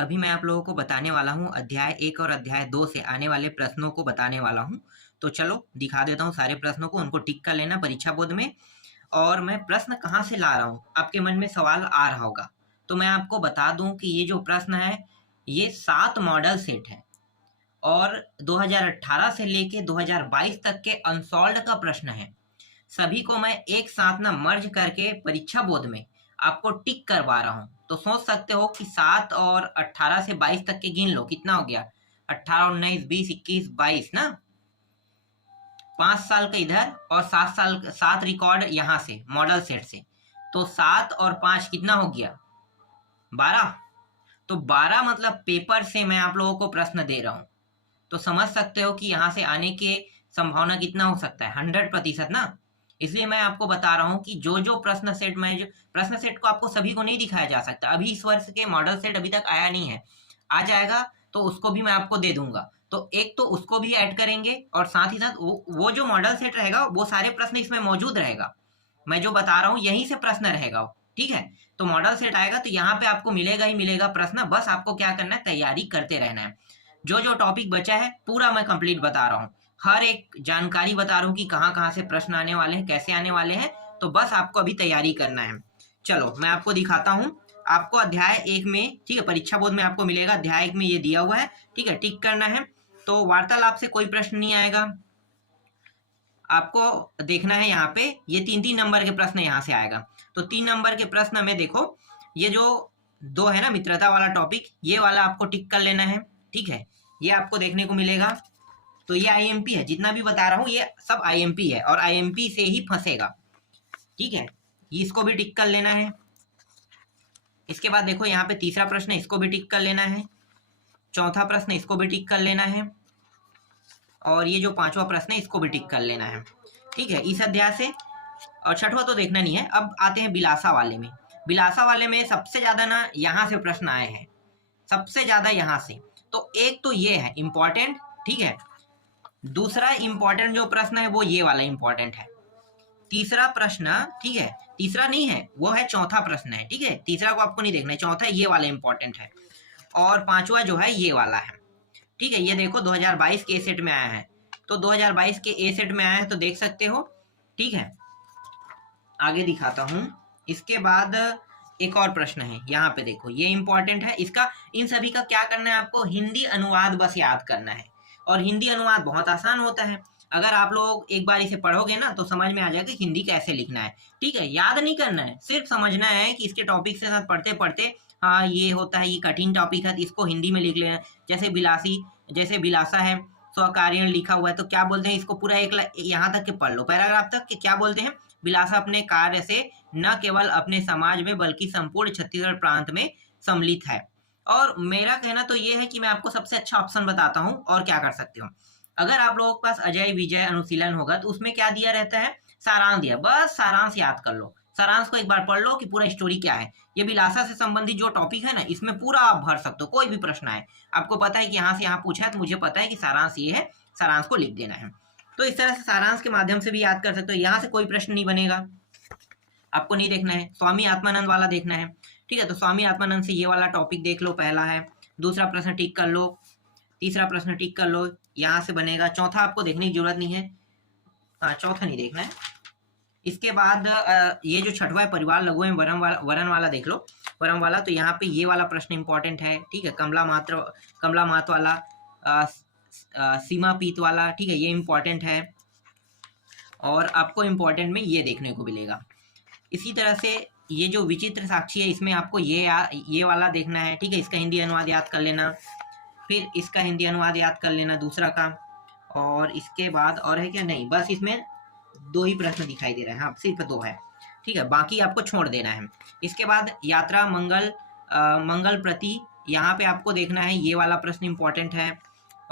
अभी मैं आप लोगों को बताने वाला हूँ अध्याय 1 और अध्याय 2 से आने वाले प्रश्नों को बताने वाला हूँ। तो चलो दिखा देता हूँ सारे प्रश्नों को, उनको टिक कर लेना परीक्षा बोर्ड में। और मैं प्रश्न कहाँ से ला रहा हूँ, आपके मन में सवाल आ रहा होगा। तो मैं आपको बता दूँ कि ये जो प्रश्न है, ये 7 मॉडल सेट है और 2018 से लेके 2022 तक के अनसॉल्व्ड का प्रश्न है। सभी को मैं एक साथ ना मर्ज करके परीक्षा बोर्ड में आपको टिक करवा रहा हूँ। तो सोच सकते हो कि 7 और 18 से 22 तक के गिन लो, कितना हो गया? 18, 19, 20, 21, 22 ना। 5 साल का इधर और 7 साल 7 रिकॉर्ड यहाँ से मॉडल सेट से। तो 7 और 5 कितना हो गया? 12। तो 12 मतलब पेपर से मैं आप लोगों को प्रश्न दे रहा हूँ। तो समझ सकते हो कि यहाँ से आने के संभावना कितना हो सकता है, 100% ना। इसलिए मैं आपको बता रहा हूँ कि जो जो प्रश्न सेट प्रश्न सेट को आपको सभी को नहीं दिखाया जा सकता। अभी इस वर्ष के मॉडल सेट अभी तक आया नहीं है, आ जाएगा तो उसको भी मैं आपको दे दूंगा। तो एक तो उसको भी ऐड करेंगे और साथ ही साथ वो जो मॉडल सेट रहेगा वो सारे प्रश्न इसमें मौजूद रहेगा। मैं जो बता रहा हूँ यहीं से प्रश्न रहेगा, ठीक है। तो मॉडल सेट आएगा तो यहाँ पे आपको मिलेगा ही मिलेगा प्रश्न, बस आपको क्या करना है, तैयारी करते रहना है। जो जो टॉपिक बचा है पूरा मैं कंप्लीट बता रहा हूँ, हर एक जानकारी बता रहा हूँ कि कहाँ कहाँ से प्रश्न आने वाले हैं, कैसे आने वाले हैं। तो बस आपको अभी तैयारी करना है। चलो मैं आपको दिखाता हूँ। आपको अध्याय 1 में, ठीक है, परीक्षा बोर्ड में आपको मिलेगा अध्याय 1 में ये दिया हुआ है, ठीक है, टिक करना है। तो वार्तालाप से कोई प्रश्न नहीं आएगा। आपको देखना है यहाँ पे ये 3-3 नंबर के प्रश्न यहाँ से आएगा। तो 3 नंबर के प्रश्न में देखो, ये जो 2 है ना मित्रता वाला टॉपिक, ये वाला आपको टिक कर लेना है, ठीक है। ये आपको देखने को मिलेगा। तो ये आईएमपी है, जितना भी बता रहा हूँ ये सब आईएमपी है और आईएमपी से ही फंसेगा, ठीक है। इसको भी टिक कर लेना है। इसके बाद देखो यहाँ पे तीसरा प्रश्न है, इसको भी टिक कर लेना है। चौथा प्रश्न, इसको भी टिक कर लेना है। और ये जो 5वां प्रश्न है इसको भी टिक कर लेना है, ठीक है, इस अध्याय से। और 6वां तो देखना नहीं है। अब आते हैं बिलासा वाले में। बिलासा वाले में सबसे ज्यादा ना यहाँ से प्रश्न आए हैं, सबसे ज्यादा यहाँ से। तो एक तो ये है इंपॉर्टेंट, ठीक है। दूसरा इंपॉर्टेंट जो प्रश्न है वो ये वाला इंपॉर्टेंट है। तीसरा प्रश्न, ठीक है, तीसरा नहीं है वो है, चौथा प्रश्न है, ठीक है। तीसरा को आपको नहीं देखना है, चौथा ये वाला इंपॉर्टेंट है। और 5वां जो है ये वाला है, ठीक है। ये देखो 2022 के ए सेट में आया है, तो 2022 के ए सेट में आया है तो देख सकते हो, ठीक है। आगे दिखाता हूँ। इसके बाद एक और प्रश्न है यहाँ पे, देखो ये इंपॉर्टेंट है। इसका, इन सभी का क्या करना है, आपको हिंदी अनुवाद बस याद करना है। और हिंदी अनुवाद बहुत आसान होता है, अगर आप लोग एक बार इसे पढ़ोगे ना तो समझ में आ जाएगा कि हिंदी कैसे लिखना है, ठीक है। याद नहीं करना है, सिर्फ समझना है कि इसके टॉपिक से साथ पढ़ते पढ़ते, हाँ ये होता है, ये कठिन टॉपिक है तो इसको हिंदी में लिख लेना। जैसे बिलासा है, स्वकार्यण लिखा हुआ है तो क्या बोलते हैं इसको, पूरा यहाँ तक के पढ़ लो, पैराग्राफ तक कि क्या बोलते हैं। बिलासा अपने कार्य से न केवल अपने समाज में बल्कि संपूर्ण छत्तीसगढ़ प्रांत में सम्मिलित है। और मेरा कहना तो ये है कि मैं आपको सबसे अच्छा ऑप्शन बताता हूँ और क्या कर सकते हो। अगर आप लोगों के पास अजय विजय अनुशीलन होगा तो उसमें क्या दिया रहता है, सारांश दिया, बस सारांश याद कर लो। सारांश को एक बार पढ़ लो कि पूरा स्टोरी क्या है। ये बिलासा से संबंधित जो टॉपिक है ना, इसमें पूरा आप भर सकते हो, कोई भी प्रश्न आए, आपको पता है कि यहाँ से यहाँ पूछा है तो मुझे पता है कि सारांश ये है, सारांश को लिख देना है। तो इस तरह से सारांश के माध्यम से भी याद कर सकते हो। यहाँ से कोई प्रश्न नहीं बनेगा, आपको नहीं देखना है। स्वामी आत्मानंद वाला देखना है, ठीक है। तो स्वामी आत्मानंद से ये वाला टॉपिक देख लो, पहला है। दूसरा प्रश्न टिक कर लो, तीसरा प्रश्न टिक कर लो, यहाँ से बनेगा। चौथा आपको देखने की जरूरत नहीं है, हाँ चौथा नहीं देखना है। इसके बाद ये जो 6वां है, परिवार लघु में वरण वाला देख लो, वरण वाला। तो यहाँ पे ये वाला प्रश्न इंपॉर्टेंट है, ठीक है। कमला मात वाला, सीमा पीत वाला, ठीक है, ये इंपॉर्टेंट है। और आपको इंपॉर्टेंट में ये देखने को मिलेगा। इसी तरह से ये जो विचित्र साक्षी है, इसमें आपको ये वाला देखना है, ठीक है। इसका हिंदी अनुवाद याद कर लेना, फिर इसका हिंदी अनुवाद याद कर लेना दूसरा का। और इसके बाद और है क्या, नहीं, बस इसमें 2 ही प्रश्न दिखाई दे रहे हैं, हाँ सिर्फ 2 है, ठीक है, बाकी आपको छोड़ देना है। इसके बाद यात्रा मंगल प्रति, यहाँ पे आपको देखना है, ये वाला प्रश्न इंपॉर्टेंट है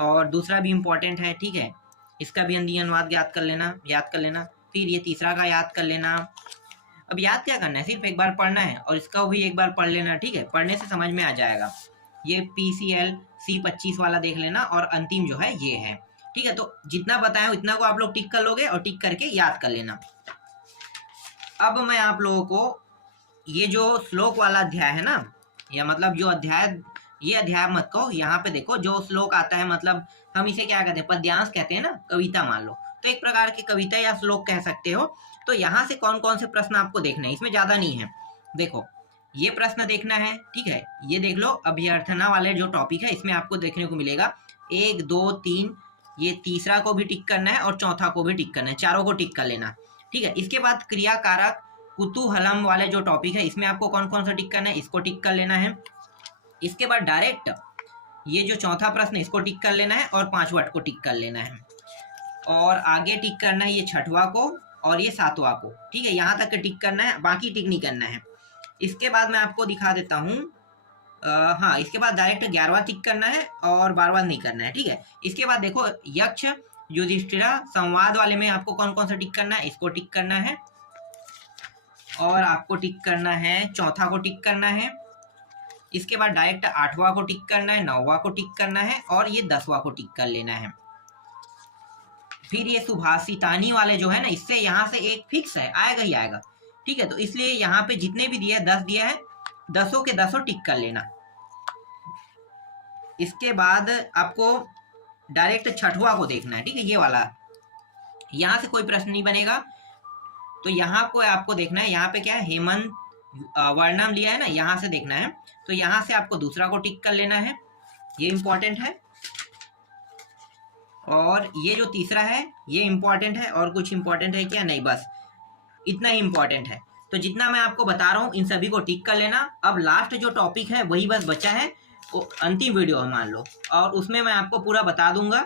और दूसरा भी इंपॉर्टेंट है, ठीक है। इसका भी हिंदी अनुवाद याद कर लेना। फिर ये तीसरा का याद कर लेना। अब याद क्या करना है, सिर्फ एक बार पढ़ना है और इसका भी एक बार पढ़ लेना, ठीक है, पढ़ने से समझ में आ जाएगा। ये PCL C25 वाला देख लेना और अंतिम जो है ये है, ठीक है। तो जितना बताया उतना को आप लोग टिक कर लोगे और टिक करके याद कर लेना। अब मैं आप लोगों को ये जो श्लोक वाला अध्याय है ना, या मतलब जो अध्याय ये अध्याय मत कहो, यहाँ पे देखो जो श्लोक आता है, मतलब हम इसे क्या कहते हैं, पद्यांश कहते हैं ना, कविता मान लो, तो एक प्रकार की कविता या श्लोक कह सकते हो। तो यहाँ से कौन कौन से प्रश्न आपको देखना है, इसमें ज्यादा नहीं है। देखो ये प्रश्न देखना है, ठीक है, ये देख लो, अभ्यर्थना वाले जो टॉपिक है इसमें आपको देखने को मिलेगा 1 2 3, ये तीसरा को भी टिक करना है और चौथा को भी टिक करना है, चारों को टिक कर लेना, ठीक है। इसके बाद क्रिया कारक कुतूहलम वाले जो टॉपिक है इसमें आपको कौन कौन सा टिक करना है, इसको टिक कर लेना है। इसके बाद डायरेक्ट ये जो चौथा प्रश्न इसको टिक कर लेना है और 5वां को टिक कर लेना है, और आगे टिक करना है ये 6वां को और ये 7वां को, ठीक है, यहाँ तक टिक करना है, बाकी टिक नहीं करना है। इसके बाद मैं आपको दिखा देता हूँ, हाँ, इसके बाद डायरेक्ट 11वां टिक करना है और 12वां नहीं करना है, ठीक है। इसके बाद देखो यक्ष युधिष्ठिरा संवाद वाले में आपको कौन कौन सा टिक करना है, इसको टिक करना है, और आपको टिक करना है चौथा को टिक करना है। इसके बाद डायरेक्ट 8वां को टिक करना है, 9वां को टिक करना है और ये 10वां को टिक कर लेना है। फिर ये सुभाषितानी वाले जो है ना, इससे यहाँ से एक फिक्स है, आएगा ही आएगा, ठीक है। तो इसलिए यहाँ पे जितने भी दिए 10 दिया है, 10 के 10 टिक कर लेना। इसके बाद आपको डायरेक्ट 6वां को देखना है, ठीक है, ये वाला, यहाँ से कोई प्रश्न नहीं बनेगा। तो यहाँ को आपको देखना है, यहाँ पे क्या है, हेमंत वर्णम लिया है ना, यहाँ से देखना है। तो यहाँ से आपको दूसरा को टिक कर लेना है, ये इंपॉर्टेंट है। और ये जो तीसरा है ये इंपॉर्टेंट है, और कुछ इंपॉर्टेंट है क्या, नहीं, बस इतना ही इंपॉर्टेंट है। तो जितना मैं आपको बता रहा हूँ इन सभी को टिक कर लेना। अब लास्ट जो टॉपिक है वही बस बचा है, वो अंतिम वीडियो है मान लो, और उसमें मैं आपको पूरा बता दूंगा।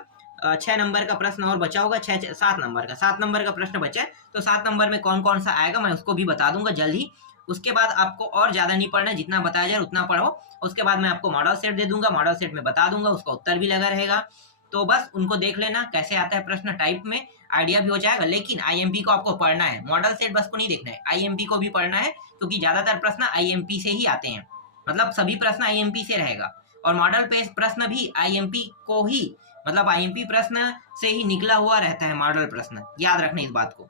6 नंबर का प्रश्न और बचा होगा, 7 नंबर का प्रश्न बचा है, तो 7 नंबर में कौन कौन सा आएगा मैं उसको भी बता दूंगा जल्द ही। उसके बाद आपको और ज्यादा नहीं पढ़ना है, जितना बताया जाए उतना पढ़ो। उसके बाद मैं आपको मॉडल सेट दे दूंगा, मॉडल सेट में बता दूंगा, उसका उत्तर भी लगा रहेगा। तो बस उनको देख लेना कैसे आता है प्रश्न, टाइप में आइडिया भी हो जाएगा। लेकिन आईएमपी को आपको पढ़ना है, मॉडल सेट बस को नहीं देखना है, आईएमपी को भी पढ़ना है, क्योंकि ज्यादातर प्रश्न आईएमपी से ही आते हैं, मतलब सभी प्रश्न आईएमपी से रहेगा। और मॉडल पेश प्रश्न भी आईएमपी को ही, मतलब आईएमपी प्रश्न से ही निकला हुआ रहता है मॉडल प्रश्न, याद रखना इस बात को।